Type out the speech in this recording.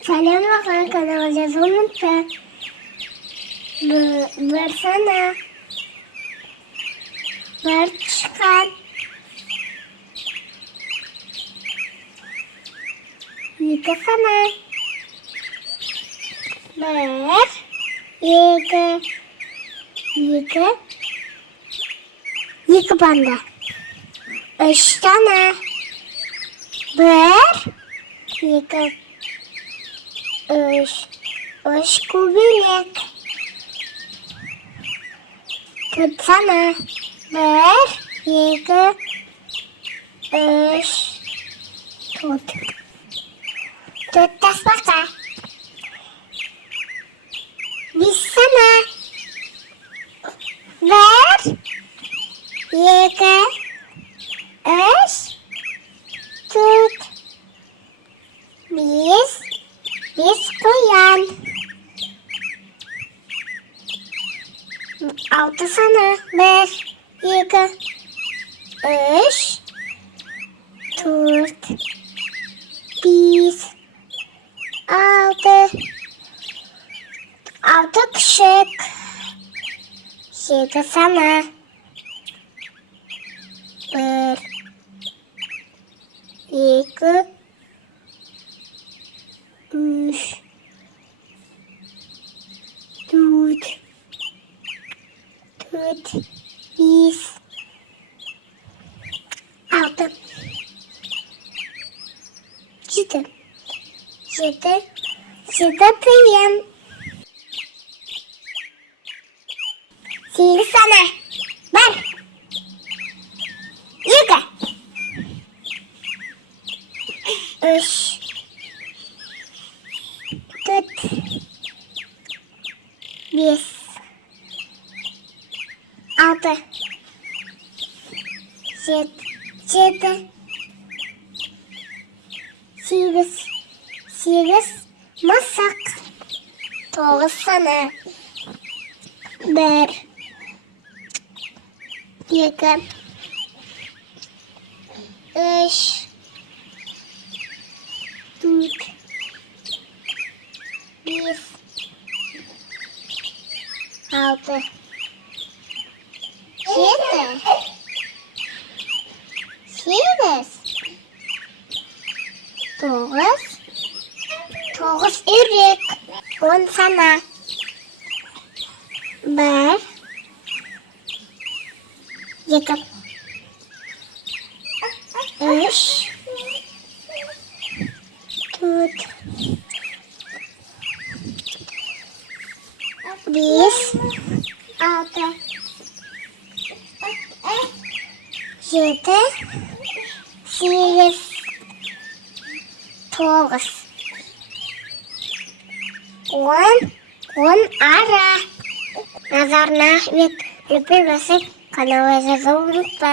Сәлем аға, каналға жазу ұмытпа. Бір сана. Бір тышқан. Екі сана. Бір, екі панда. Үш сана. Бір, екі, үш көбелек. Төрт сана. Бір, екі, үш, төрт. Төрт тасбақа. Бес сана. Бір, екі, үш, төрт. Бес қоян. Алты сана. Бір, екі, үш, төрт, бес, алты. Алты күшік. Жеті сана. Бір, екі, үш, төрт, бес, алты. Жеті. Жеті тиын. Сегіз сана. Бір, екі, үш, төрт, бес, алты, жеті, сегіз мысық. Тоғыз сана. Бір, екі, үш, төрт, бес, алты, жеті, сегіз, тоғыз үйрек. Он сана. Бір, екі, үш, төрт, бес, алты, жеті, сегіз, тоғыз, он ара. Назарына век любой канал, жазу ұмытпа.